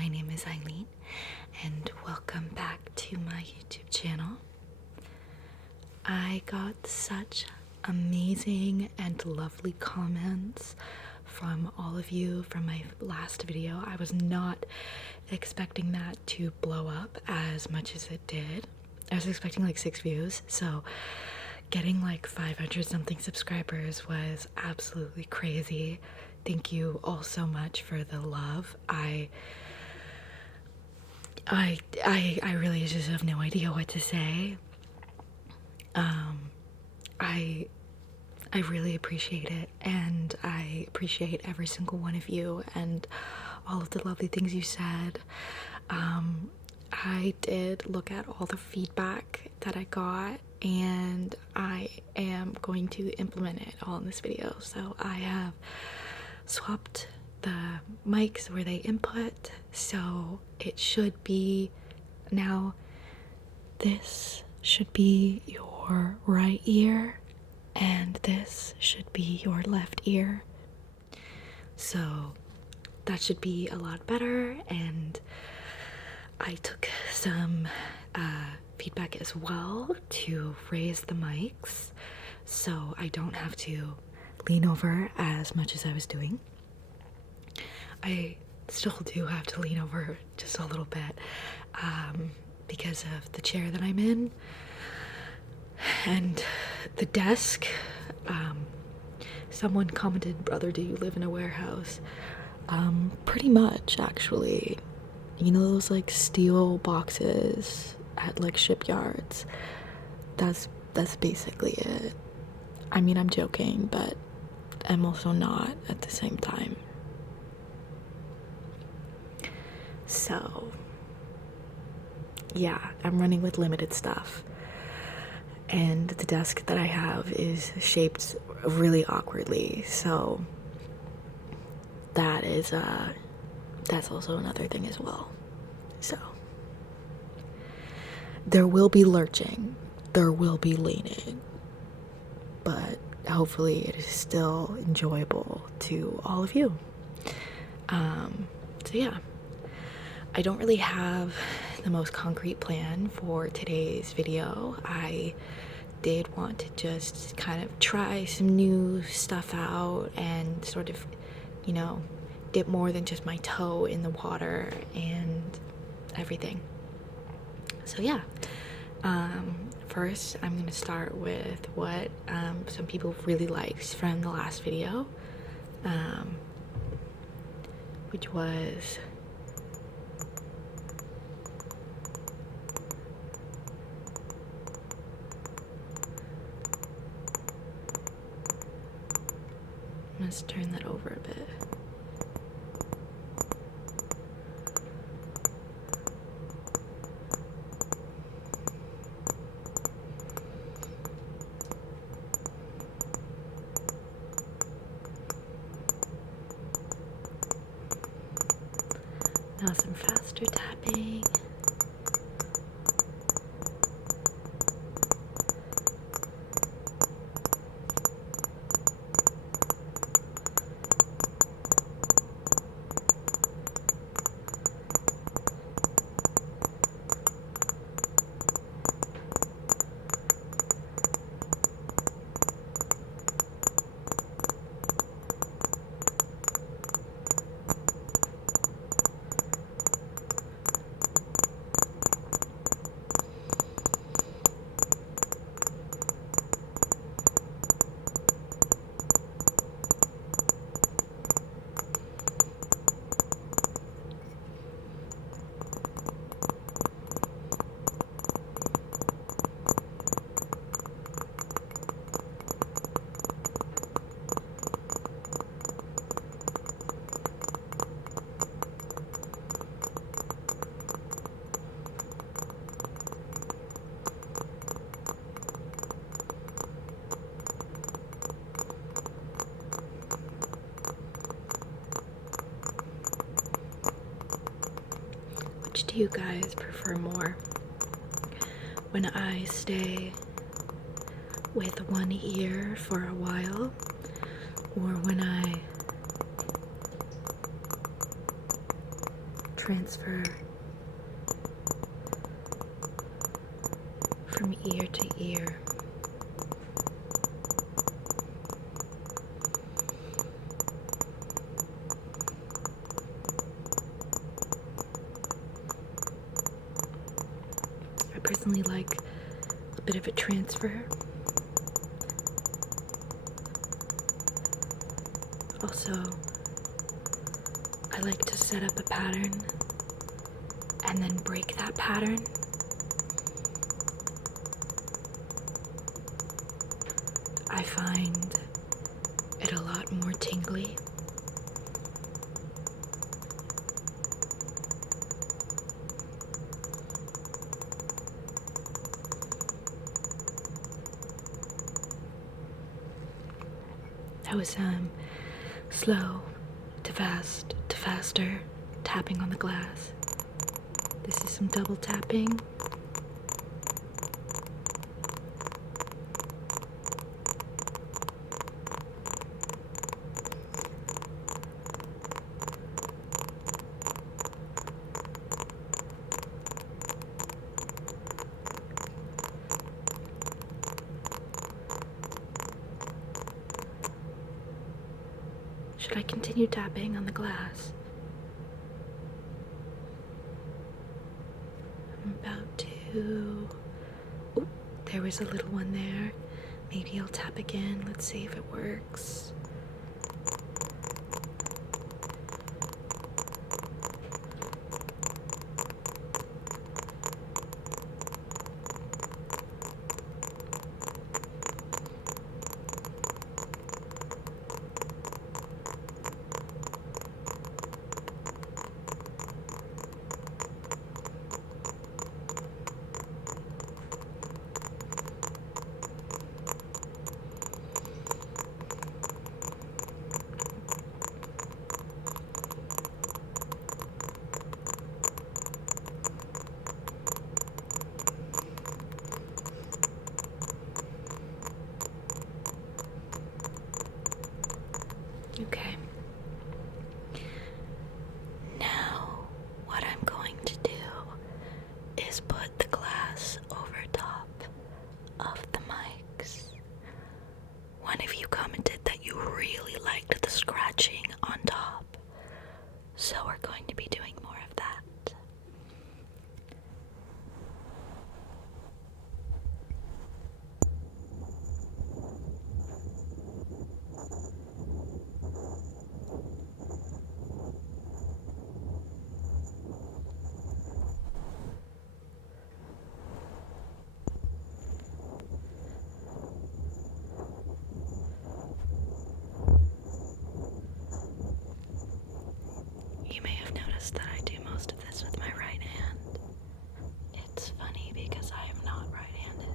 my name is Eileen, and welcome back to my YouTube channel. I got such amazing and lovely comments from all of you from my last video. I was not expecting that to blow up as much as it did. I was expecting like 6 views, so getting like 500 something subscribers was absolutely crazy. Thank you all so much for the love. I really just have no idea what to say. I really appreciate it, and I appreciate every single one of you and all of the lovely things you said. I did look at all the feedback that I got, and I am going to implement it all in this video. So I have swapped the mics where they input, so it should be now this should be your right ear and this should be your left ear, so that should be a lot better. And I took some feedback as well to raise the mics so I don't have to lean over as much as I was doing. I still do have to lean over just a little bit because of the chair that I'm in and the desk. Someone commented, "Brother, do you live in a warehouse?" Pretty much, actually. You know those like steel boxes at like shipyards? That's basically it. I mean, I'm joking, but I'm also not at the same time. So yeah, I'm running with limited stuff, and the desk that I have is shaped really awkwardly, so that's also another thing as well. So there will be lurching, there will be leaning, but hopefully it is still enjoyable to all of you. So yeah, I don't really have the most concrete plan for today's video. I did want to just kind of try some new stuff out and sort of, you know, dip more than just my toe in the water and everything. So yeah, first I'm gonna start with what some people really liked from the last video, which was let's turn that over a bit. Now some faster tapping. Which do you guys prefer more? When I stay with one ear for a while, or when I transfer from ear to ear. I personally like a bit of a transfer. Also, I like to set up a pattern and then break that pattern. I find it a lot more tingly. That was slow to fast to faster tapping on the glass. This is some double tapping. Should I continue tapping on the glass? I'm about to... Oh, there was a little one there. Maybe I'll tap again. Let's see if it works. Okay. Now, what I'm going to do is put the glass over top of the mics. One of you commented that you really liked the scratching on top, so we're going to be doing more of that. You may have noticed that I do most of this with my right hand. It's funny because I am not right-handed.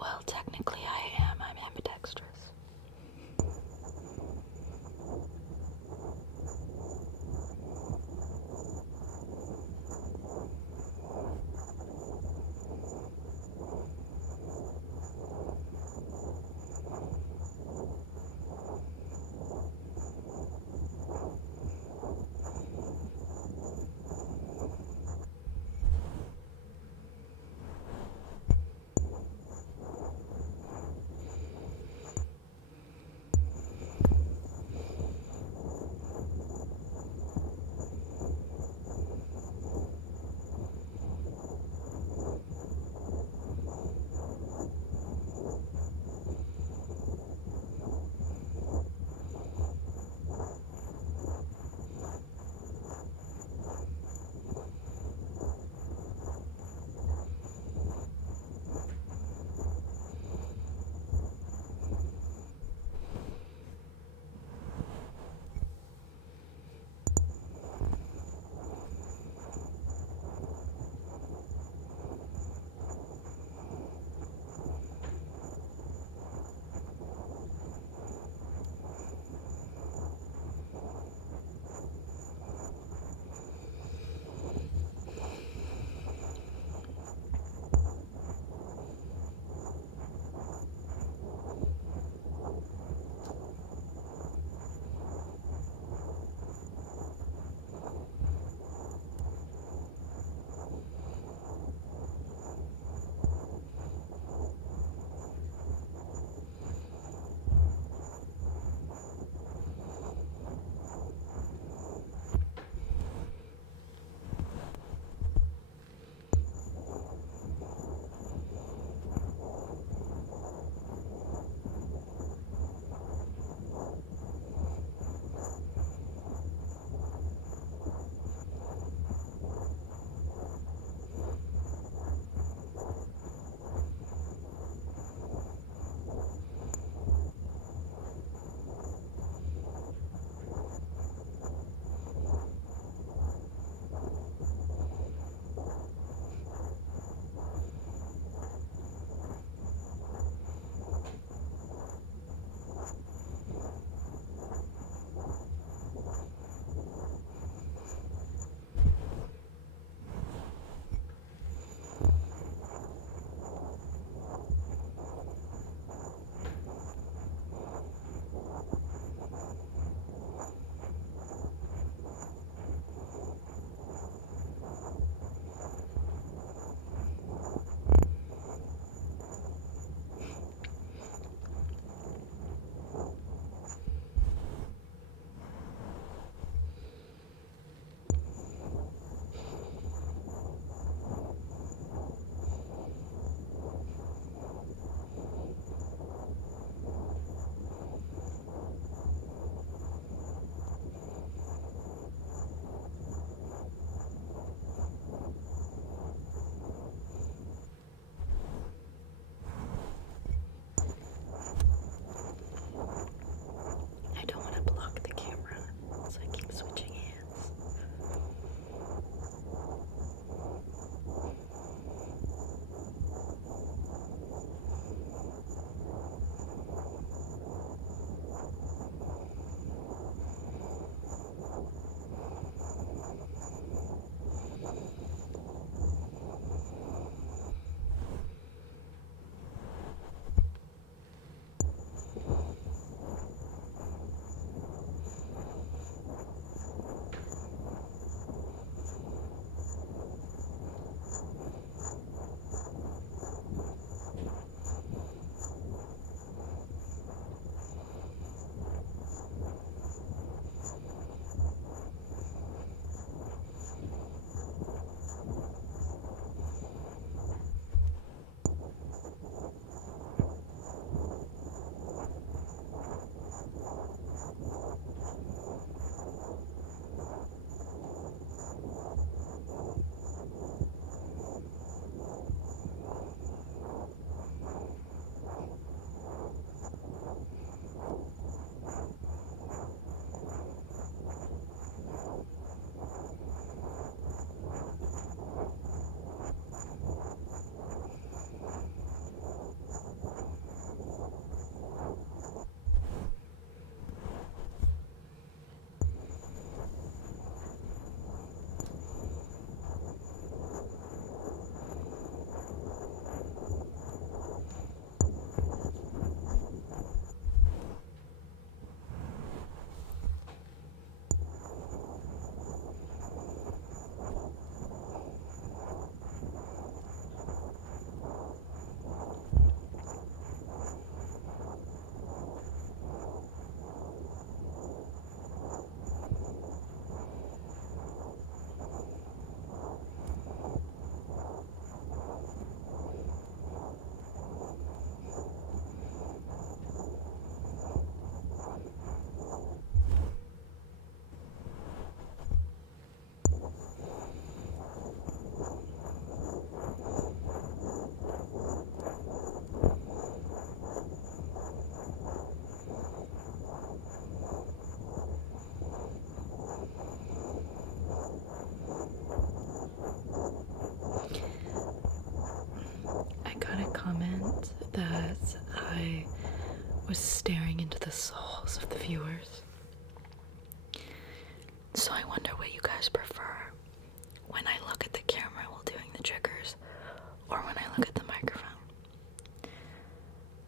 Well, technically I am. I'm ambidextrous. as I was staring into the souls of the viewers. So I wonder what you guys prefer, when I look at the camera while doing the triggers, or when I look at the microphone.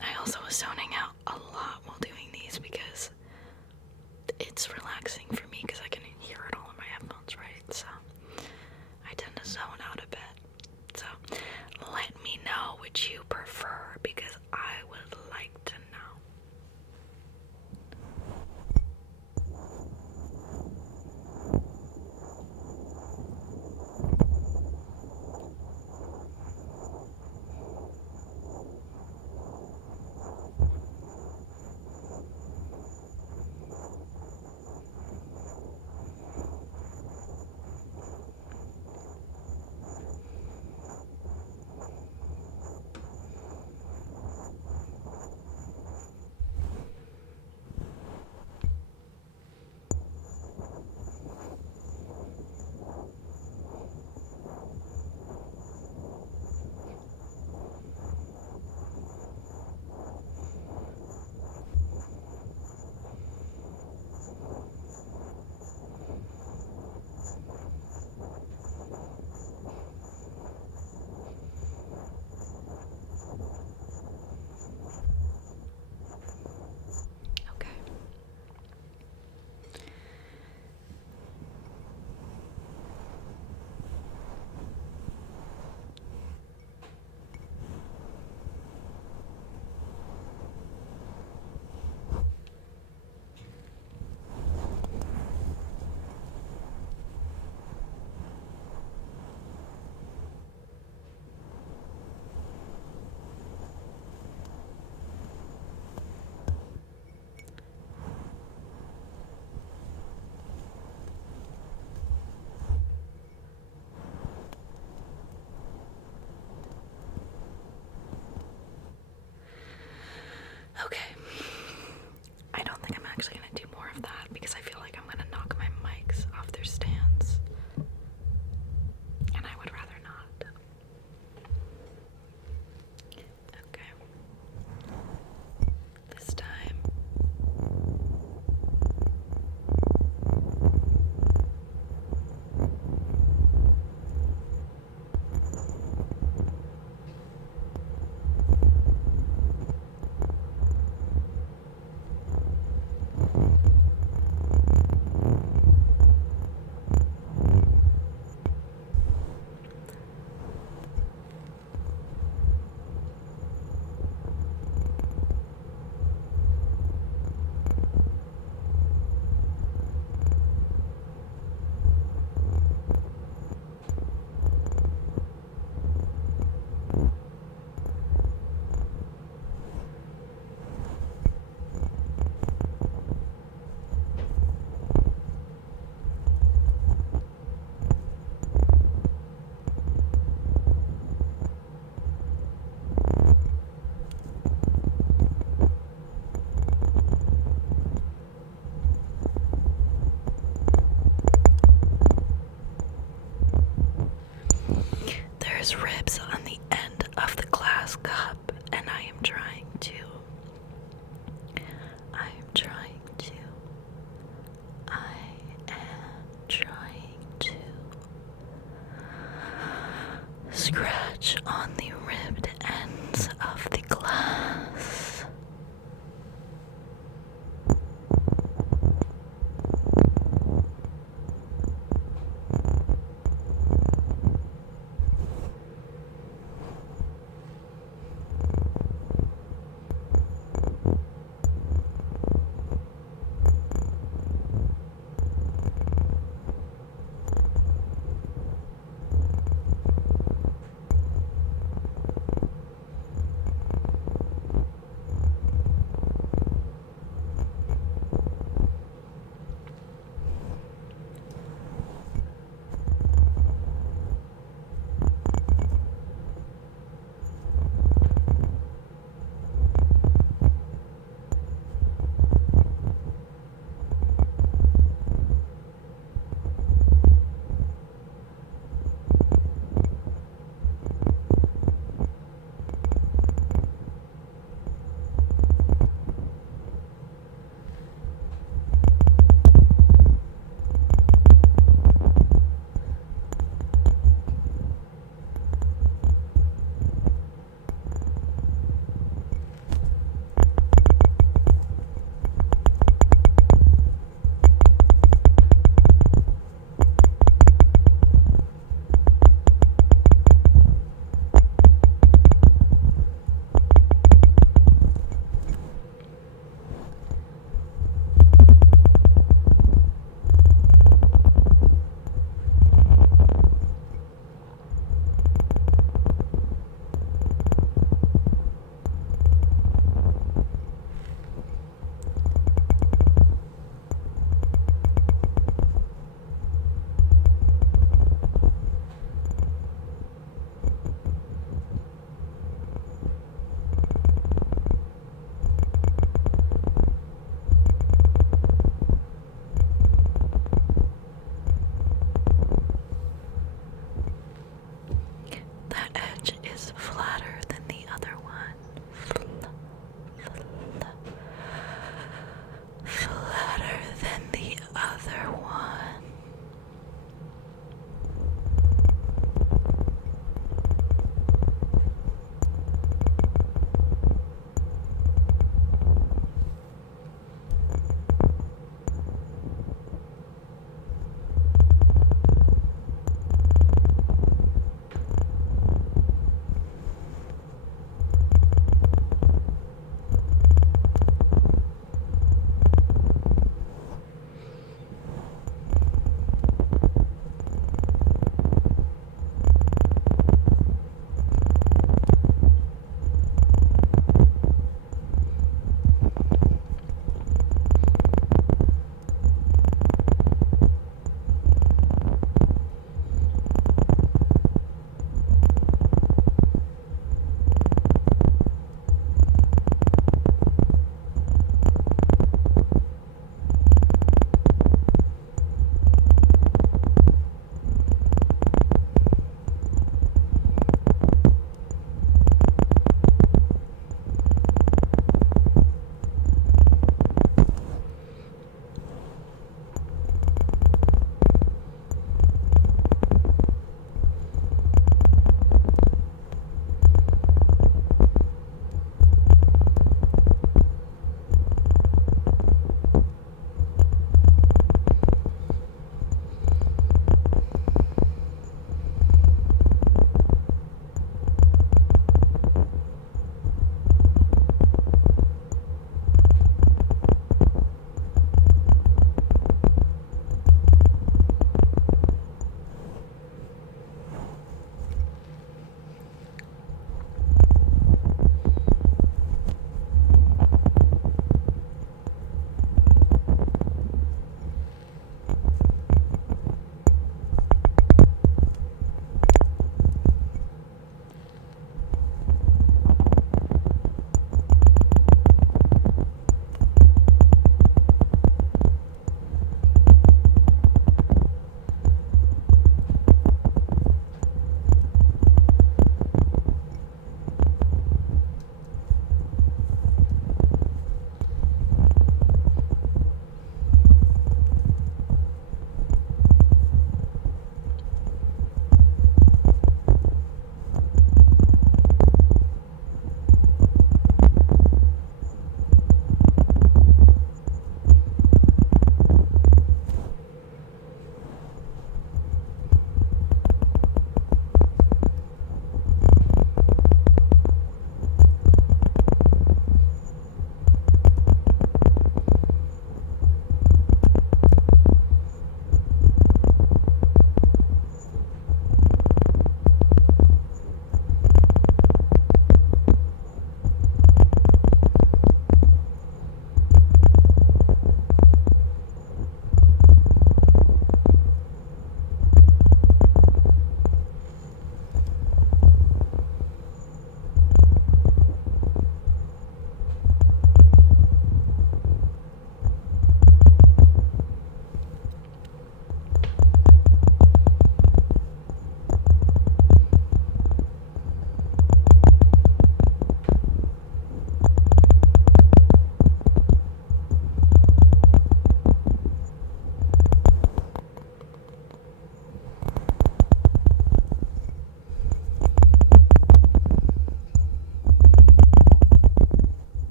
I also was zoning out a lot while doing these because it's relaxing for me because I can hear it all in my headphones, right? So I tend to zone out a bit. So let me know which you prefer because I would like to know.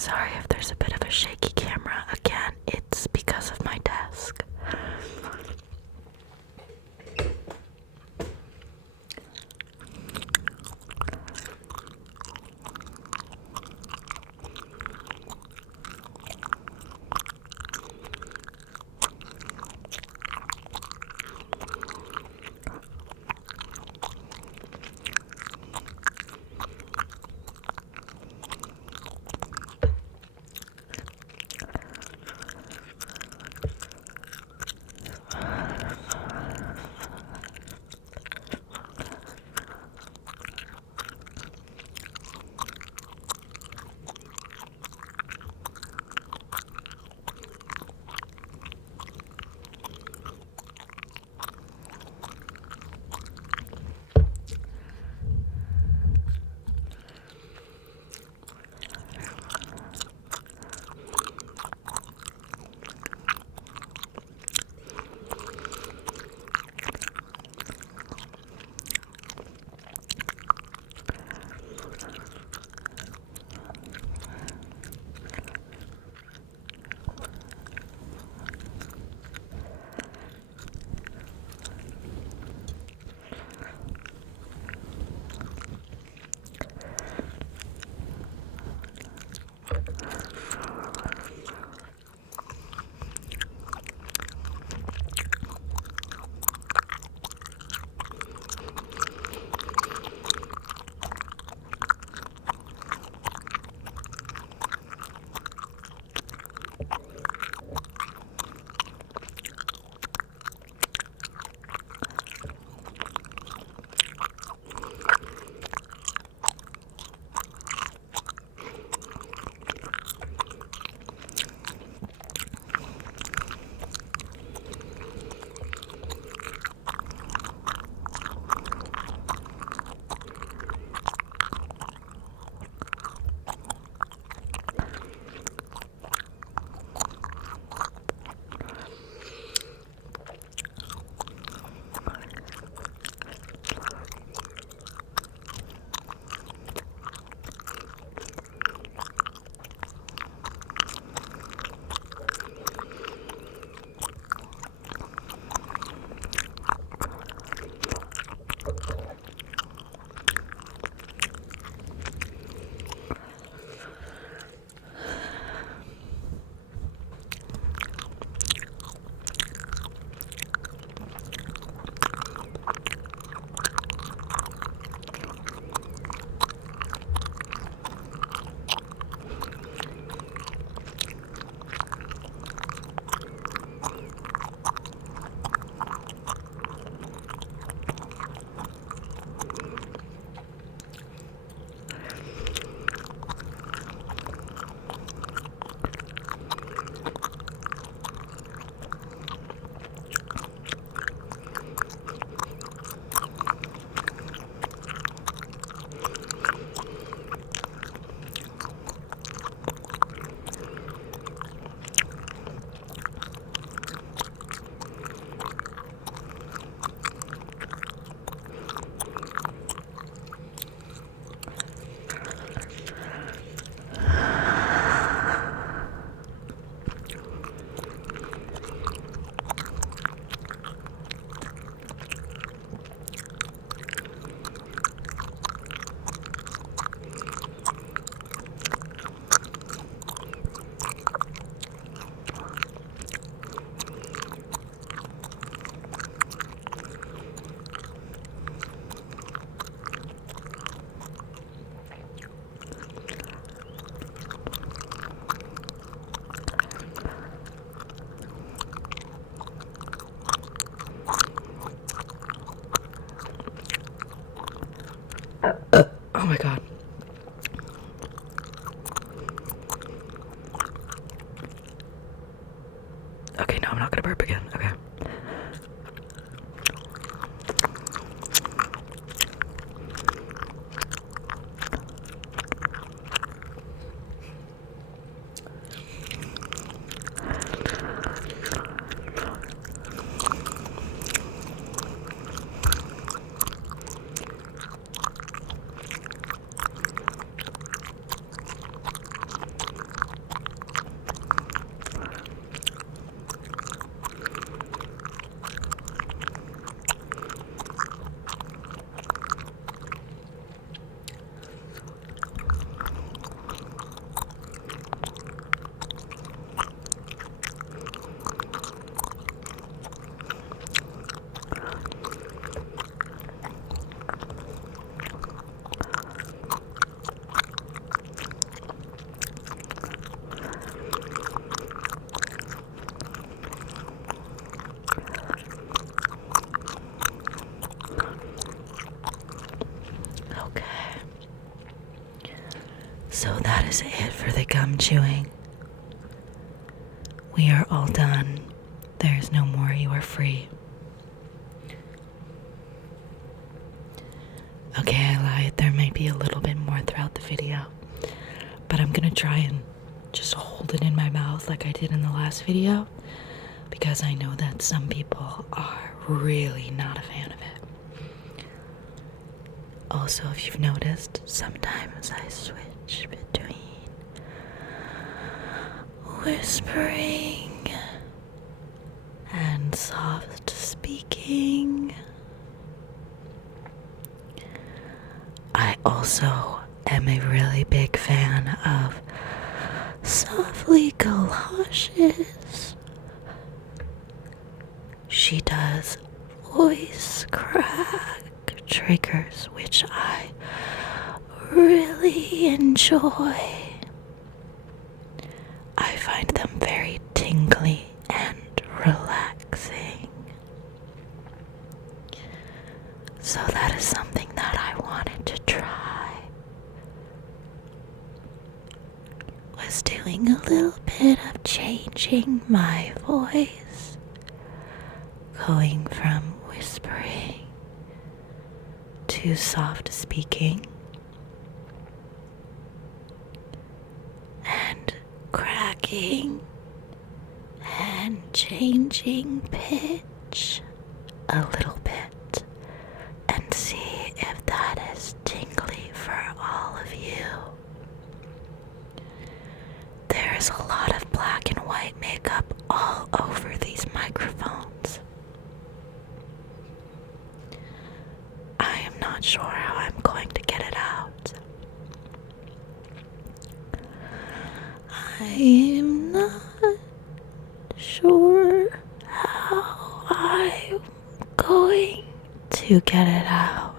Sorry if there's a bit of a shaky camera. Again, it's because of my desk. Oh my god. Okay, no, I'm not gonna burp again. Okay. for the gum chewing. We are all done. There is no more. You are free. Okay, I lied. There might be a little bit more throughout the video, but I'm gonna try and just hold it in my mouth like I did in the last video, because I know that some people are really not a fan of it. Also, if you've noticed, sometimes I switch between whispering and soft speaking. I also am a really big fan of softly galoshes. She does voice crack triggers, which I really enjoy. I find them very tingly and relaxing. So that is something that I wanted to try. Was doing a little bit of changing my voice, going from whispering to soft speaking and cracking and changing pitch a little bit, and see if that is tingly for all of you. There is a lot of black and white makeup all over these microphones. I am not sure how I'm going to get it out. I am not sure how I'm going to get it out.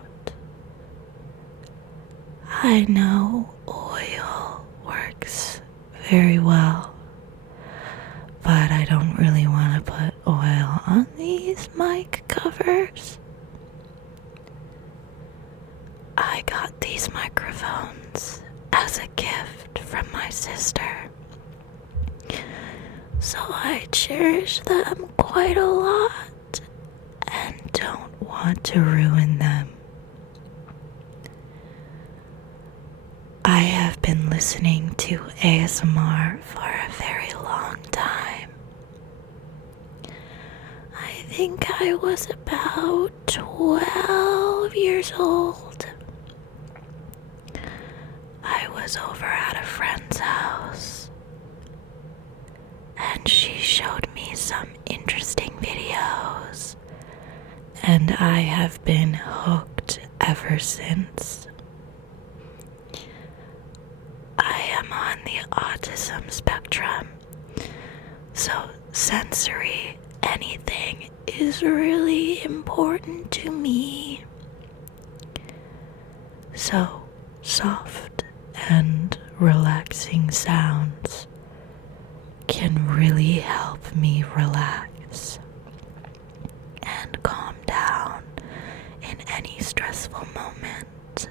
I know oil works very well, but I don't really want to put oil on these mic covers. I got these microphones as a gift from my sister, so I cherish them quite a lot and don't want to ruin them. I have been listening to ASMR for a very long time. I think I was about 12 years old. I was over at a friend's house, and she showed me some interesting videos, and I have been hooked ever since. I am on the autism spectrum, so sensory anything is really important to me. So soft and relaxing sounds can really help me relax and calm down in any stressful moment.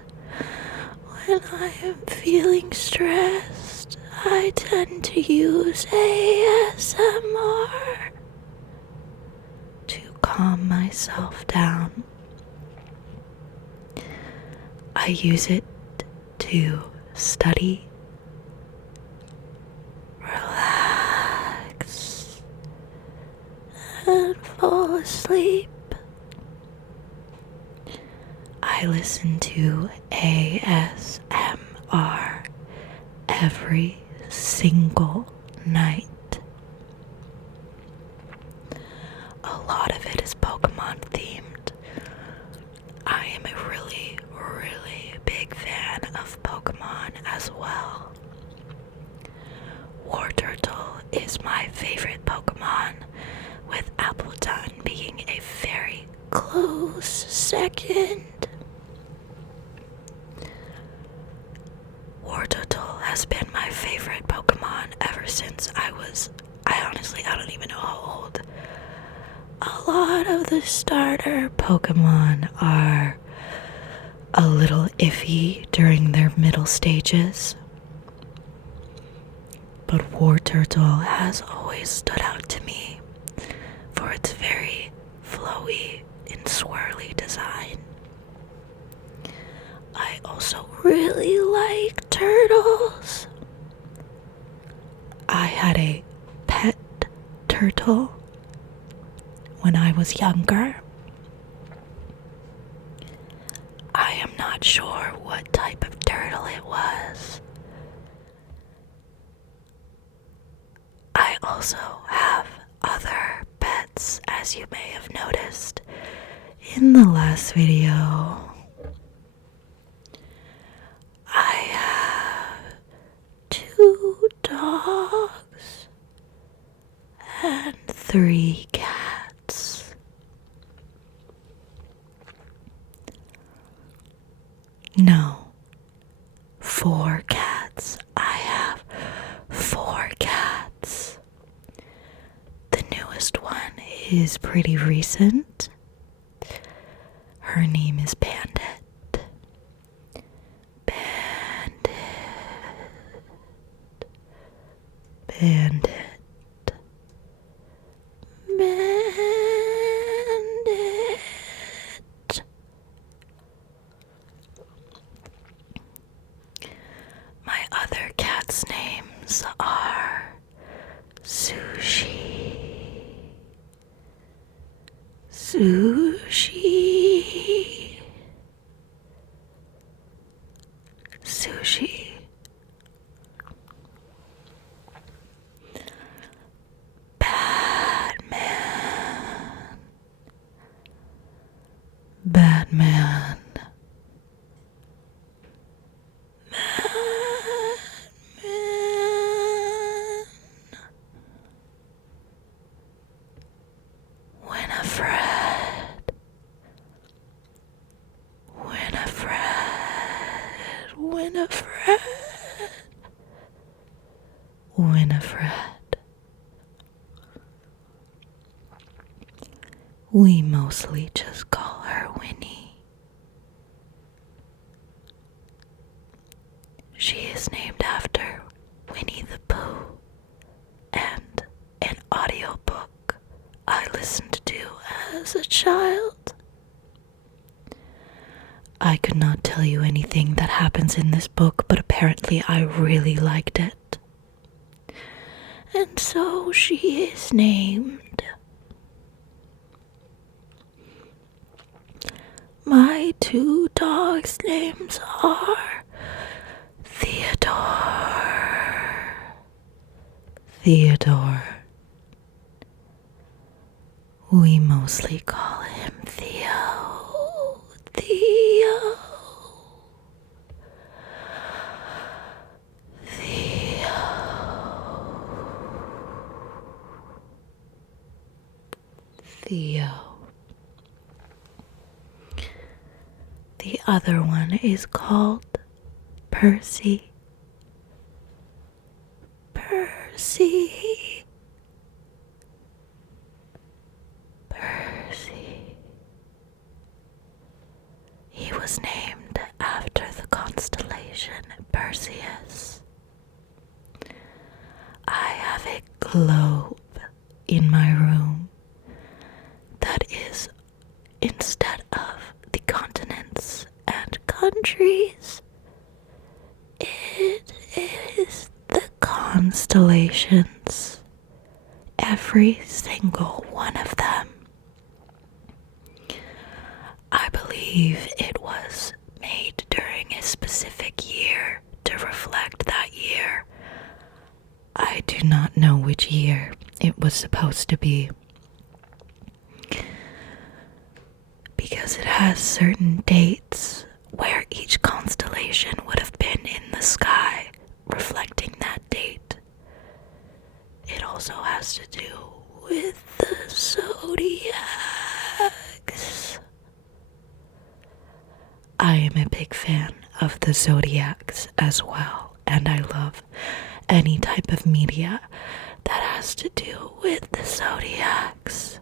When I am feeling stressed, I tend to use ASMR to calm myself down. I use it to study, relax, and fall asleep. I listen to ASMR every single night. A lot of it is Pokemon themed. I am a really, really big fan of Pokemon as well. Wartortle is my favorite Pokemon, with Appleton being a very close second. Wartortle has been my favorite Pokemon ever since I don't even know how old. A lot of the starter Pokemon are a little iffy during their middle stages. but war turtle has always stood out to me for its very flowy and swirly design. I also really like turtles. I had a pet turtle when I was younger. I am not sure what type of turtle it was. I also have other pets, as you may have noticed in the last video. I have 2 dogs and 3 cats. No, 4 cats. I have 4 cats. The newest one is pretty recent. Her name is Bandit. Bandit. My other cats' names are Sushi, Batman, Winifred. We mostly just call her Winnie. She is named after Winnie the Pooh and an audiobook I listened to as a child. I could not tell you anything that happens in this book, but apparently I really liked it. And so she is named. My 2 dogs' names are Theodore. We mostly call him Theo. The other one is called Percy. He was named after the constellation Perseus. I have a globe in my room that is, instead of the continents and countries, it is the constellations. Every single one of them. I believe it was made during a specific year to reflect that year. I do not know which year it was supposed to be, because it has certain dates where each constellation would have been in the sky, reflecting that date. It also has to do with the zodiacs. I am a big fan of the zodiacs as well, and I love any type of media that has to do with the zodiacs.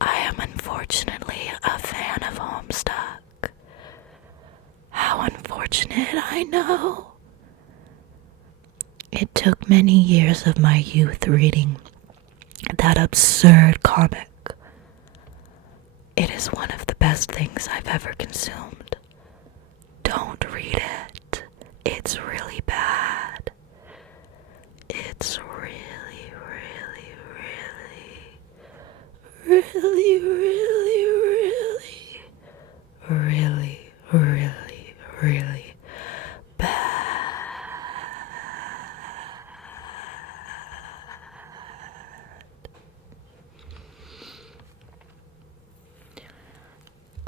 I am unfortunately a fan of Homestuck. How unfortunate, I know. It took many years of my youth reading that absurd comic. It is one of the best things I've ever consumed. Don't read it. It's really bad. It's really, really, really, really, really, really, really bad.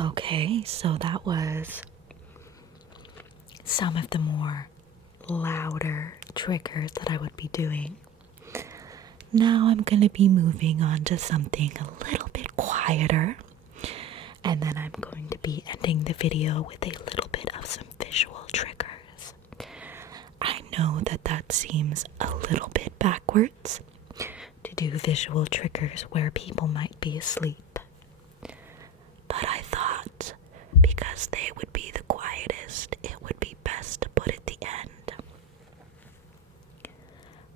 Okay, so that was some of the more louder triggers that I would be doing. Now I'm going to be moving on to something a little bit quieter, and then I'm going to be ending the video with a little bit of some visual triggers. I know that that seems a little bit backwards to do visual triggers where people might be asleep, but I thought because they would be the quietest, it would be best to put at the end.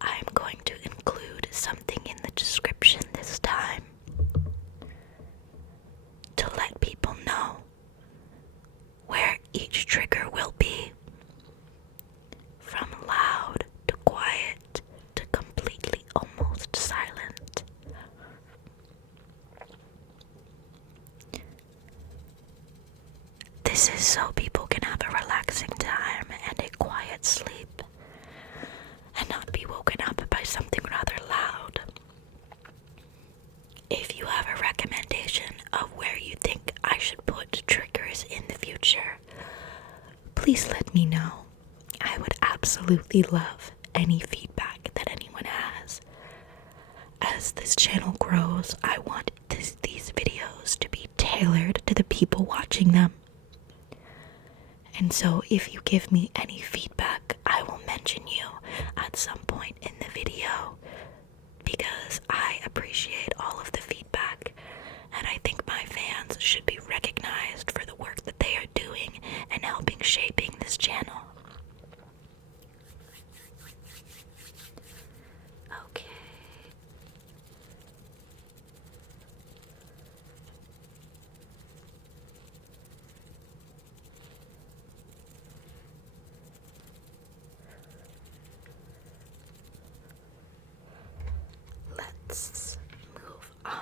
I'm going to include something in the description this time to let people know where each trigger will be, from loud to quiet to completely almost silent. This is so people can have a relaxing time and a quiet sleep and not be woken up by something rather loud. If you have a recommendation of where you think I should put triggers in the future, please let me know. I would absolutely love any feedback that anyone has. As this channel grows, I want these videos to be tailored to the people watching them. And so if you give me any feedback, I will mention you at some point in the video, because I appreciate all of the feedback, and I think my fans should be recognized for the work that they are doing and helping shaping this channel. Okay. Let's move on.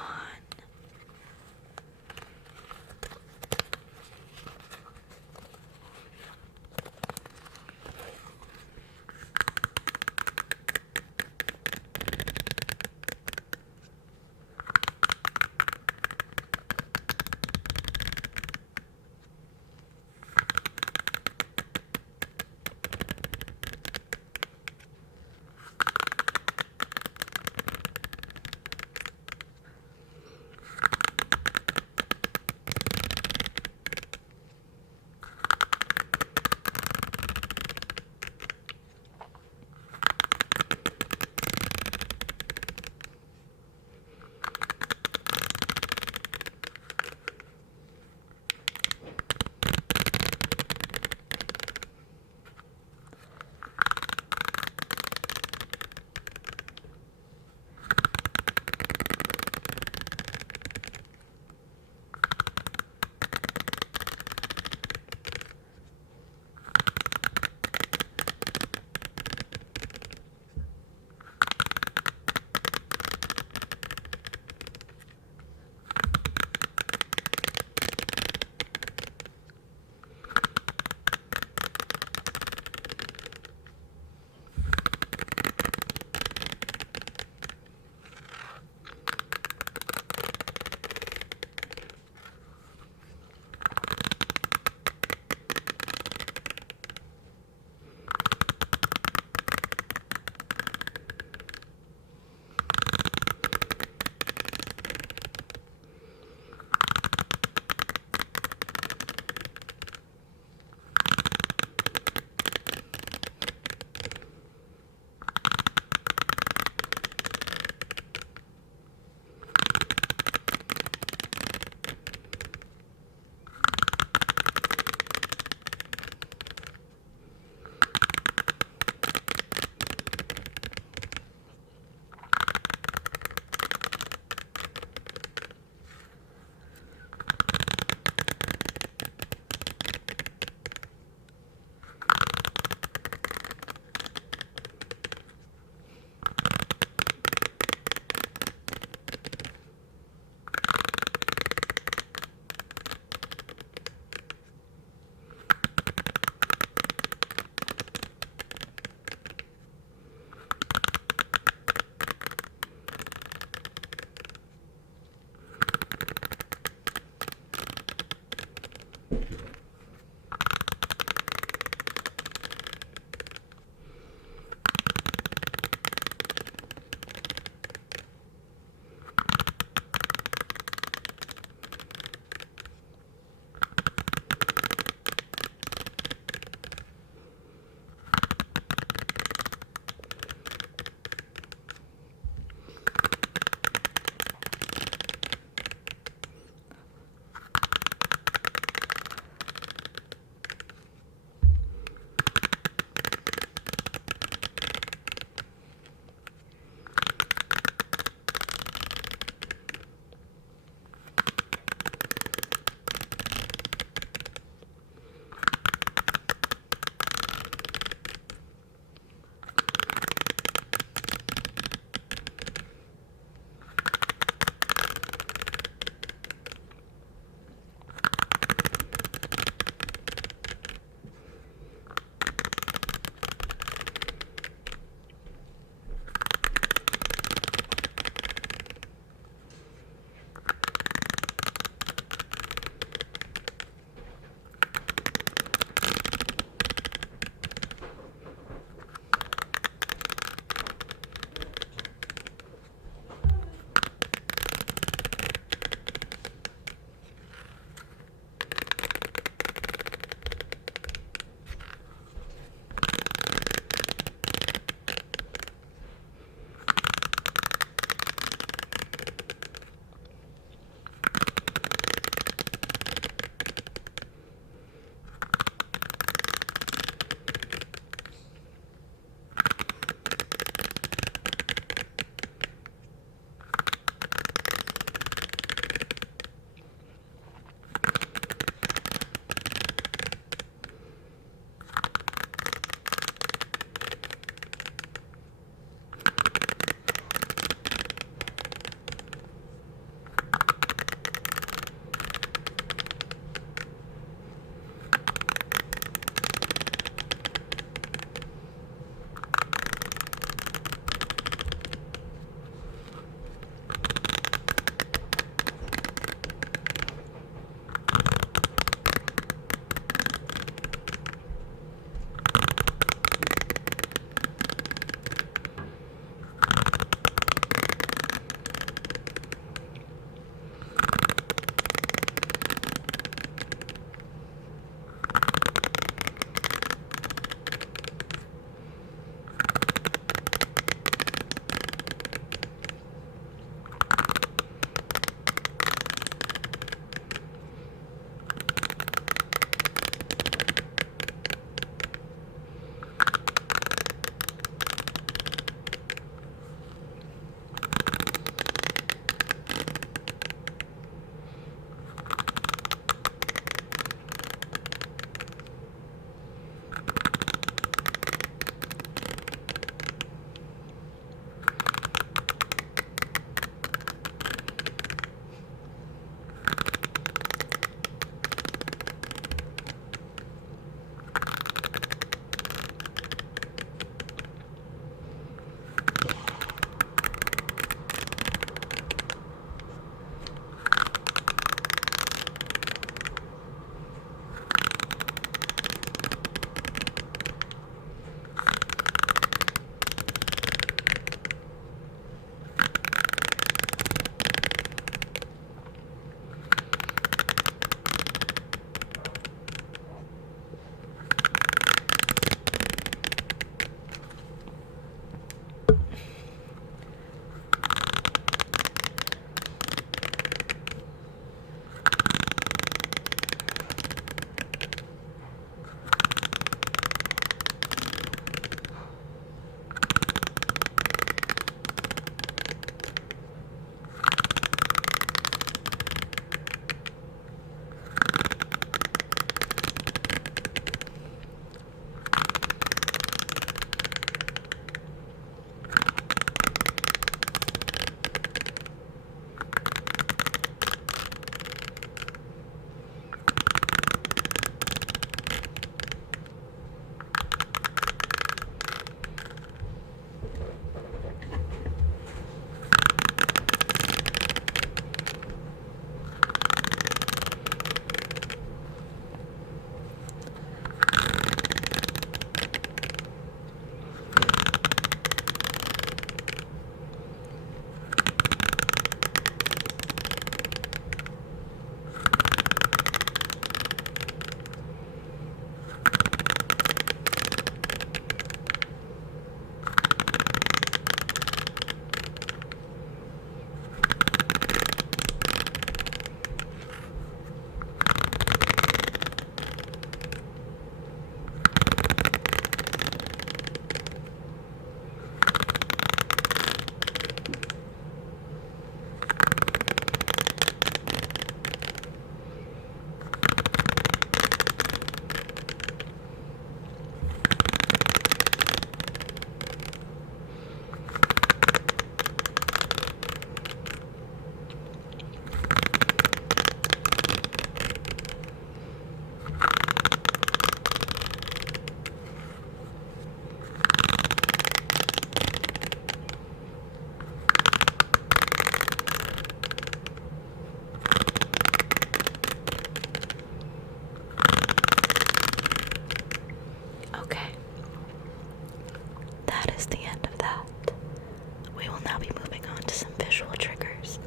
now be moving on to some visual triggers.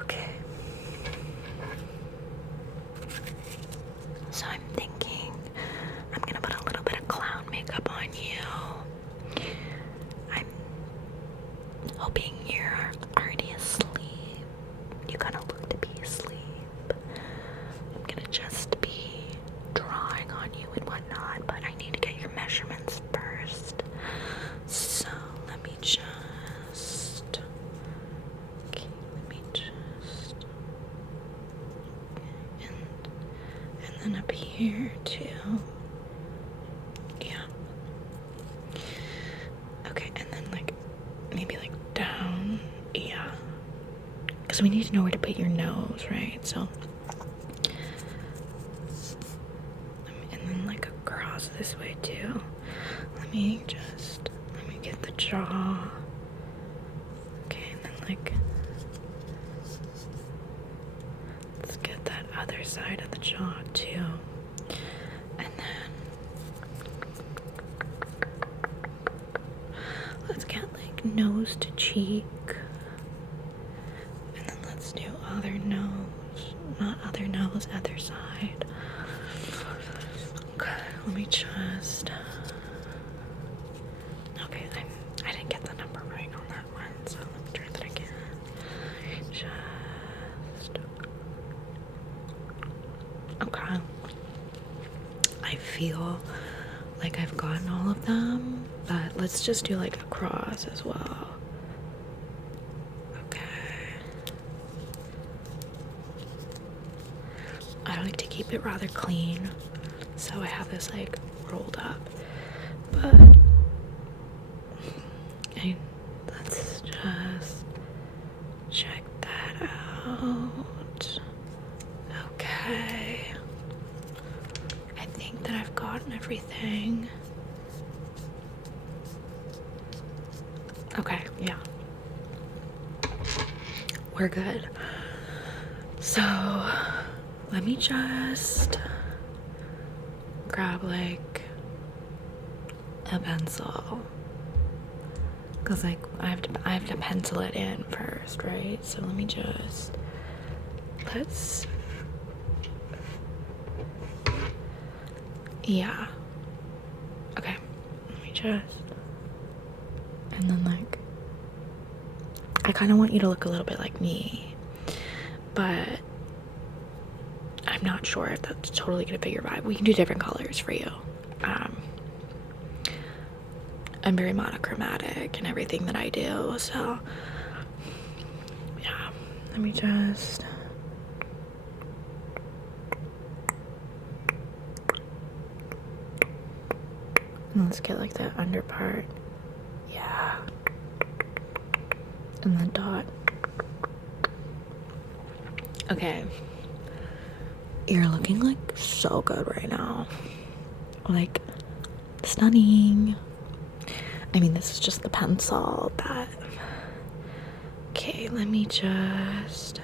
Okay. So I'm thinking I'm gonna put a little bit of clown makeup on you. I'm hoping you're already asleep. You kind of look to be asleep. I'm gonna just be drawing on you and whatnot, but I need to get your measurements first. So let me just. Okay, let me just. And then up here too. Yeah. Okay, and then like maybe like down. Yeah. Because we need to know where to put your nose, right? So. And then like across this way too. Let me get the jaw. Okay, and then like. Let's get that other side of the jaw too. And then let's get like nose to cheek. And then let's do other nose. Not other nose, other side. Okay, let me just. Okay, I didn't get the number right on that one, so let me try that again. Just. Okay. I feel like I've gotten all of them, but let's just do like a cross as well. Okay. I like to keep it rather clean, so I have this like rolled up, but let's just check that out. Okay. I think that I've gotten everything. Okay, yeah. We're good. So, let me just grab like a pencil. Cause like I have to pencil it in first, right? So let me just yeah. Okay. Let me just, and then like I kind of want you to look a little bit like me, but I'm not sure if that's totally gonna fit your vibe. We can do different colors for you. I'm very monochromatic in everything that I do, so yeah. Let me just. And let's get like that under part. Yeah. And then dot. Okay. You're looking like so good right now. Like stunning. I mean, this is just the pencil, but okay, let me just.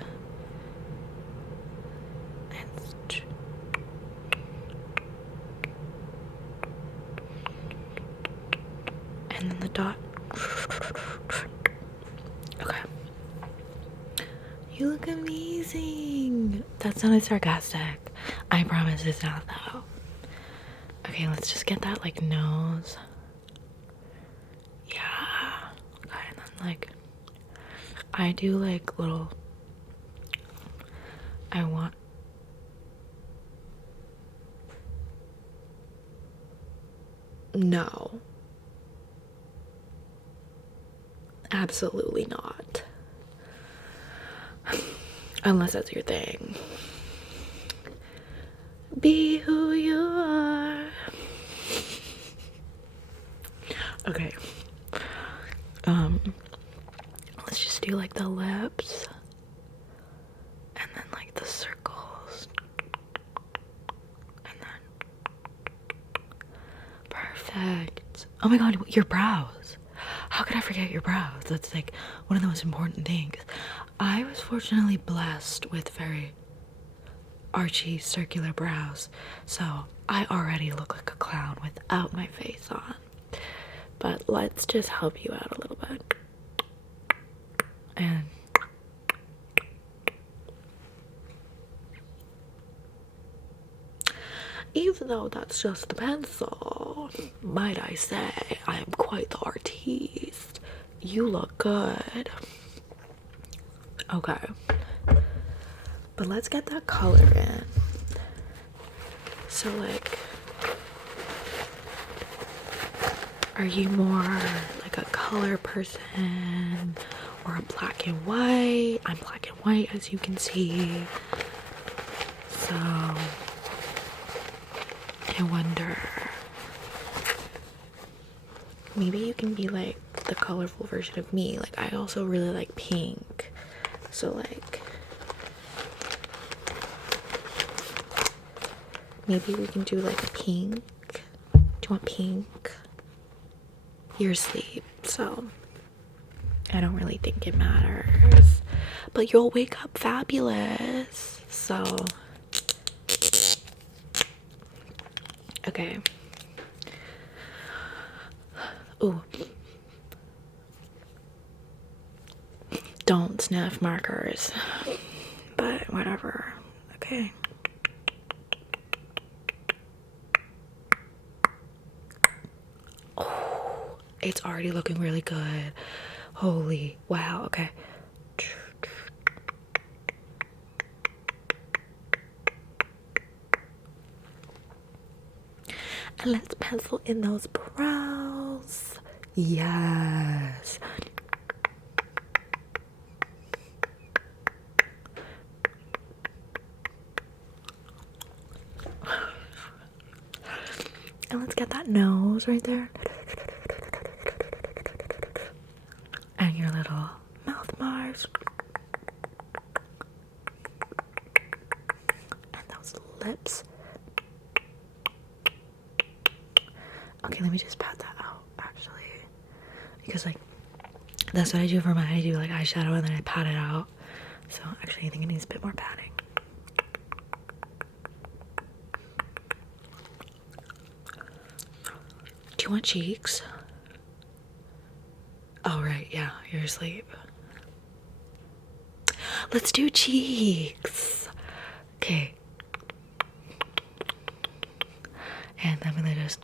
And then the dot. Okay. You look amazing. That sounded sarcastic. I promise it's not though. Okay, let's just get that like nose. Yeah. Okay, and then like I do like little. I want. No. Absolutely not. Unless that's your thing. Be who you are. Okay. Let's just do like the lips. And then like the circles. And then. Perfect. Oh my god, your brows. How could I forget your brows? That's like one of the most important things. I was fortunately blessed with very archy circular brows, so I already look like a clown without my face on. But let's just help you out a little bit. And even though that's just a pencil, might I say, I am quite the artiste. You look good. Okay. But let's get that color in. So, like, are you more like a color person or a black and white? I'm black and white, as you can see. So, I wonder, maybe you can be like the colorful version of me. Like, I also really like pink. So, like, maybe we can do like a pink. Do you want pink? You're asleep, so I don't really think it matters. But you'll wake up fabulous. So, okay. Ooh. Don't sniff markers. But whatever. Okay. Oh, it's already looking really good. Holy wow. Okay. And let's pencil in those brows. Yes. And let's get that nose right there. And your little mouth marks. And those lips. Okay, let me just pat that out, actually. Because, like, that's what I do for mine. I do, like, eyeshadow and then I pat it out. So, actually, I think it needs a bit more padding. Do you want cheeks? Oh, right, yeah, you're asleep. Let's do cheeks. Okay. And I'm gonna just...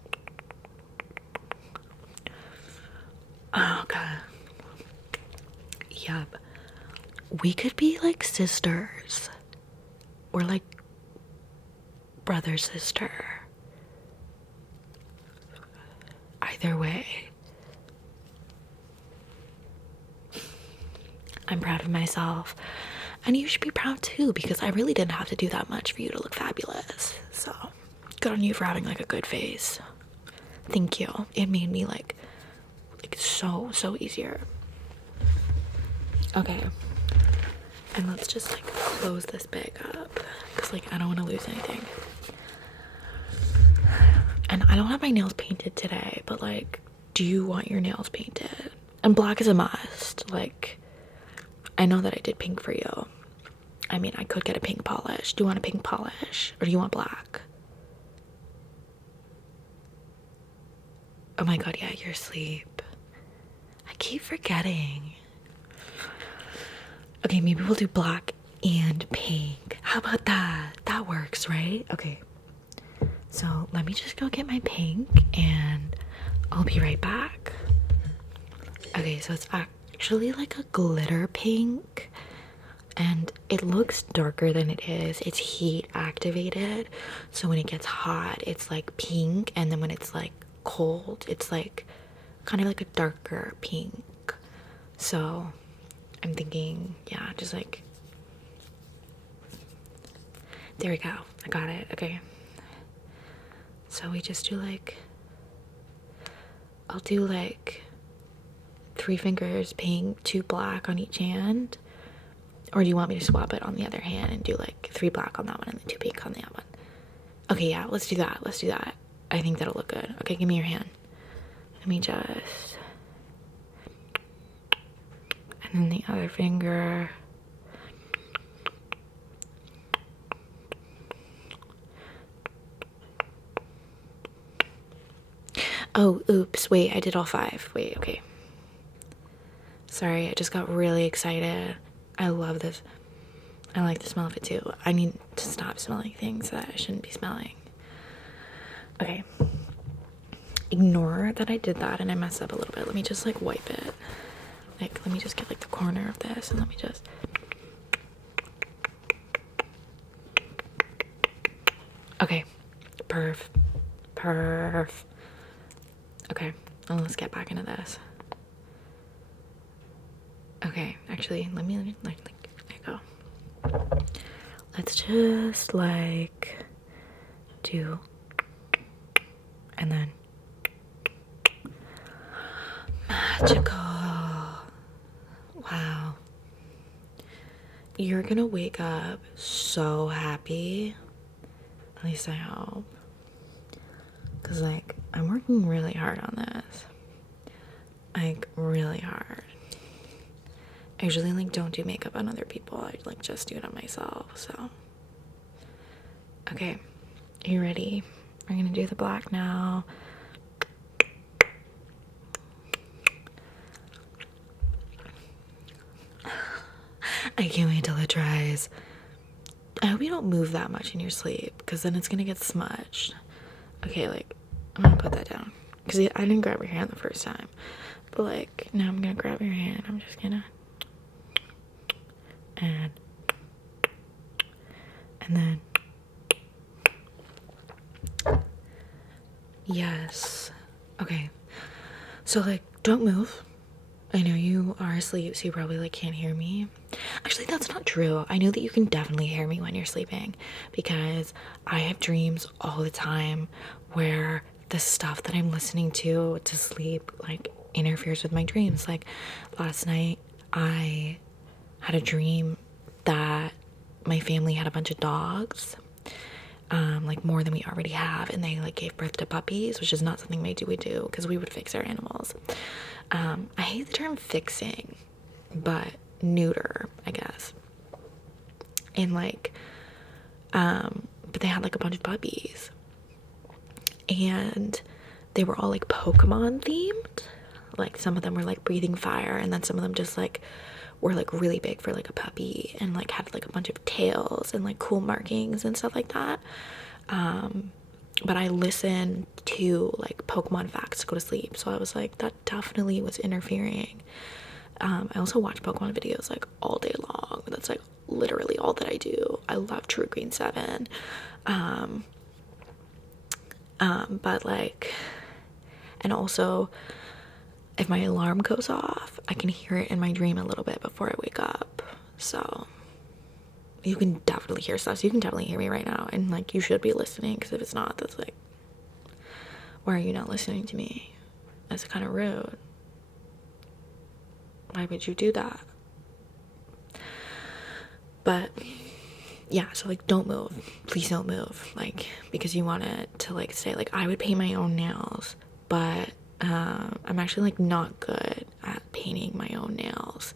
Okay. Yep. We could be like sisters. Or like brother, sister. Either way. I'm proud of myself. And you should be proud too, because I really didn't have to do that much for you to look fabulous. So, good on you for having like a good face. Thank you. It made me like so easier. Okay. And let's just like close this bag up, because like I don't want to lose anything. And I don't have my nails painted today, but like, do you want your nails painted? And black is a must. Like, I know that I did pink for you. I mean, I could get a pink polish. Do you want a pink polish or do you want black? Oh my god, yeah, you're asleep. I keep forgetting. Okay, maybe we'll do black and pink. How about that? That works, right? Okay. So let me just go get my pink and I'll be right back. Okay, so it's actually like a glitter pink and it looks darker than it is. It's heat activated. So when it gets hot, it's like pink, and then when it's like cold, it's like kind of like a darker pink. So I'm thinking, yeah, just like, there we go. I got it. Okay. So we just do like, I'll do like 3 fingers pink, 2 black on each hand. Or do you want me to swap it on the other hand and do like 3 black on that one and then 2 pink on the other one? Okay, yeah, let's do that. Let's do that. I think that'll look good. Okay, give me your hand. Let me just... And then the other finger. Oh, oops, wait, I did all 5. Wait, okay. Sorry, I just got really excited. I love this. I like the smell of it too. I need to stop smelling things that I shouldn't be smelling. Okay. Ignore that I did that and I messed up a little bit. Let me just like wipe it. Like, let me just get like the corner of this and let me just. Okay. Perf. Okay, and let's get back into this. Okay, actually, let me like there you go. Let's just like do, and then magical. Wow, you're gonna wake up so happy. At least I hope. Cause like I'm working really hard on this. Like really hard. I usually like don't do makeup on other people. I like just do it on myself. So okay, are you ready? We're gonna do the black now. I can't wait till it dries. I hope you don't move that much in your sleep because then it's gonna get smudged. Okay, like I'm gonna put that down because I didn't grab your hand the first time, but like now I'm gonna grab your hand. I'm just gonna and then yes. Okay, so like don't move. I know you are asleep, so you probably like can't hear me. Actually, that's not true. I know that you can definitely hear me when you're sleeping because I have dreams all the time where the stuff that I'm listening to sleep like interferes with my dreams. Like last night I had a dream that my family had a bunch of dogs, like more than we already have, and they like gave birth to puppies, which is not something we do because we would fix our animals. I hate the term fixing, but neuter, I guess. And like, but they had like a bunch of puppies, and they were all like Pokemon themed. Like some of them were like breathing fire, and then some of them just like were like really big for like a puppy and like had like a bunch of tails and like cool markings and stuff like that. But I listened to like Pokemon facts to go to sleep, so I was like, that definitely was interfering. I also watch Pokemon videos like all day long. That's like literally all that I do. I love True Green 7. But like, and also if my alarm goes off, I can hear it in my dream a little bit before I wake up. So you can definitely hear stuff. So you can definitely hear me right now, and like you should be listening, because if it's not, that's like, why are you not listening to me? That's kind of rude. Why would you do that? But yeah, so like don't move. Please don't move. Like, because you want it to like stay. Like I would paint my own nails, but I'm actually like not good at painting my own nails.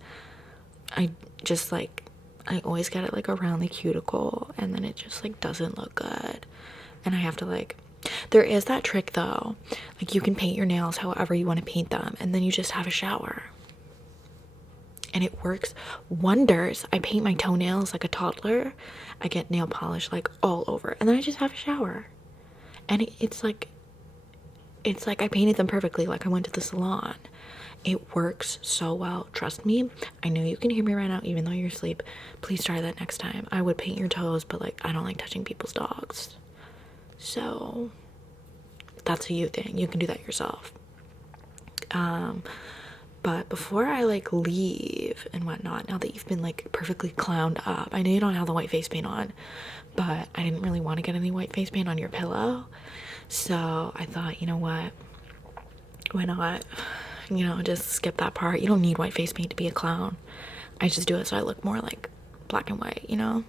I just like, I always get it like around the cuticle, and then it just like doesn't look good, and I have to like, there is that trick though, like you can paint your nails however you want to paint them, and then you just have a shower and it works wonders. I paint my toenails like a toddler. I get nail polish like all over, and then I just have a shower, and it's like I painted them perfectly, like I went to the salon. It works so well, trust me. I know you can hear me right now even though you're asleep. Please try that next time. I would paint your toes, but like I don't like touching people's dogs, so that's a you thing. You can do that yourself. But before I like leave and whatnot, now that you've been like perfectly clowned up, I know you don't have the white face paint on, but I didn't really want to get any white face paint on your pillow, so I thought, you know what, why not, you know, just skip that part. You don't need white face paint to be a clown. I just do it so I look more like black and white, you know.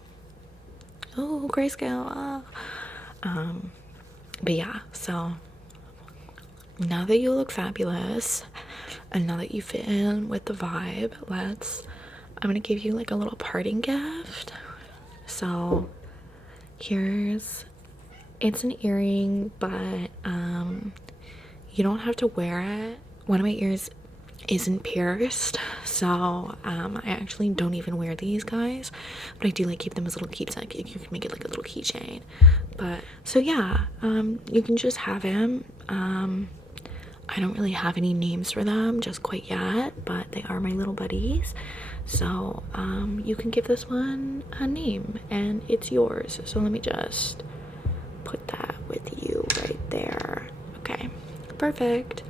Oh, grayscale. But yeah, so now that you look fabulous and now that you fit in with the vibe, I'm gonna give you like a little parting gift. So it's an earring, but you don't have to wear it. One of my ears isn't pierced, so I actually don't even wear these guys, but I do like keep them as a little keepsake. You can make it like a little keychain. But so yeah, you can just have him. I don't really have any names for them just quite yet, but they are my little buddies. So you can give this one a name and it's yours. So let me just put that with you right there. Okay, perfect.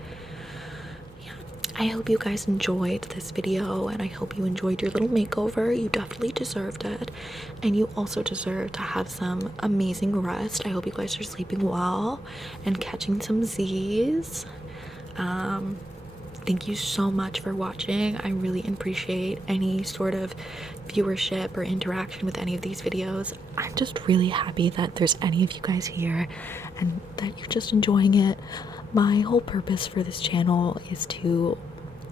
Yeah, I hope you guys enjoyed this video, and I hope you enjoyed your little makeover. You definitely deserved it, and you also deserve to have some amazing rest. I hope you guys are sleeping well and catching some Z's. Thank you so much for watching. I really appreciate any sort of viewership or interaction with any of these videos. I'm just really happy that there's any of you guys here and that you're just enjoying it. My whole purpose for this channel is to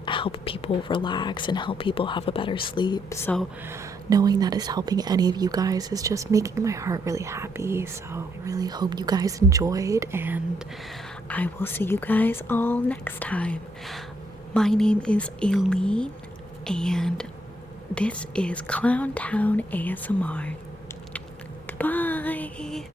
help people relax and help people have a better sleep. So knowing that is helping any of you guys is just making my heart really happy. So I really hope you guys enjoyed, and I will see you guys all next time. My name is Aileen, and this is Clown Town ASMR.